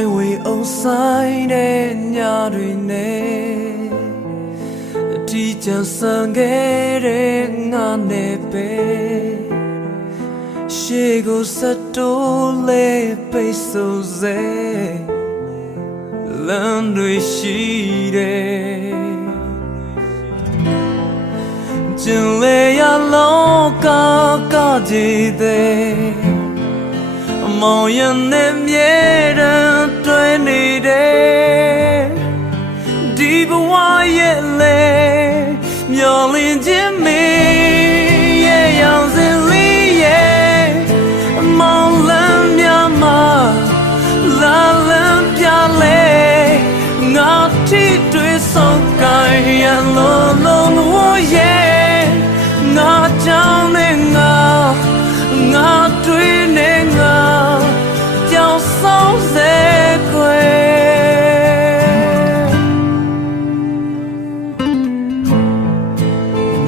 highway on sign and yarine teacher sang getting on nepe she goes sato le peso ze landry she de jule ya lo ka ji deမောင်ရနဲ့မြဲတမ်းတွဲနေတဲ့ဒီဘဝရဲ့လေမျောလင်းခြင်းမေရဲ့ရောင်စင်လေးရဲ့မောင်လန်းများမှာလာလန်းပြလဲငါထိတွေ့ဆုံးကိုင်းရလုံးလုံးဝရဲ့ငါကြောင့်နဲ့ငါတွေ့နေငါပြောင်းဆုံးစေခွေ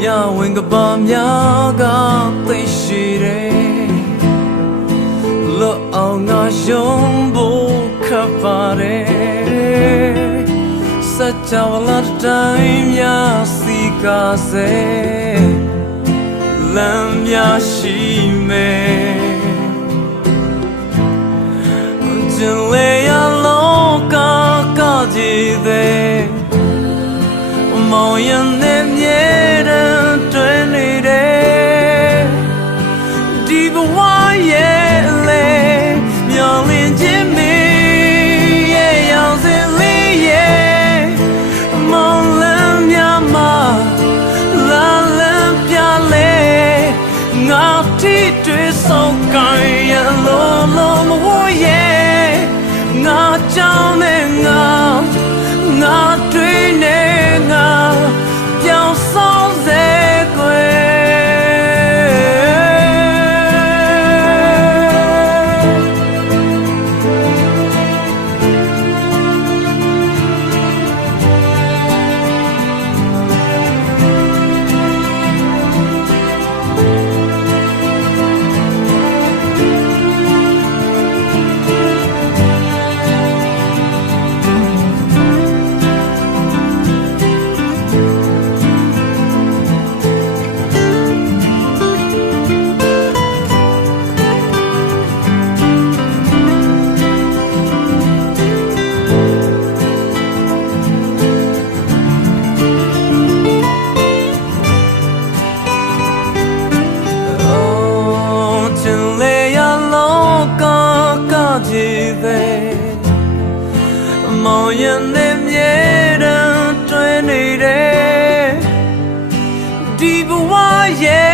ညဝင်ကပါများကသိရှိတယ်လောအောင်ငါရှုံးဖို့ခပ်ပါတယ်စัจ java လာတိုင်းများစီကားစေလမ်းများရှိမယ်လေယာလောကကြည်တဲ့မောင်ရနဲ့မြဲတမ်းတွဲနေတယ်ဒီဘဝရဲ့လေမျောလင်းခြင်းမေရဲ့ရောင်စင်လေးရဲ့မောင်လန်းများမှာလာလန်းပြလဲငါထိတွေ့ဆုံးကိုင်းရလုံးလုံးဝရဲ့ငါကြောင့်နဲ့ငါတွေ့နေငါပြောင်းဆုံးစေခွေမောင်ရနဲ့မြဲတမ်းတွဲနေတယ်ဒီဘဝရဲ့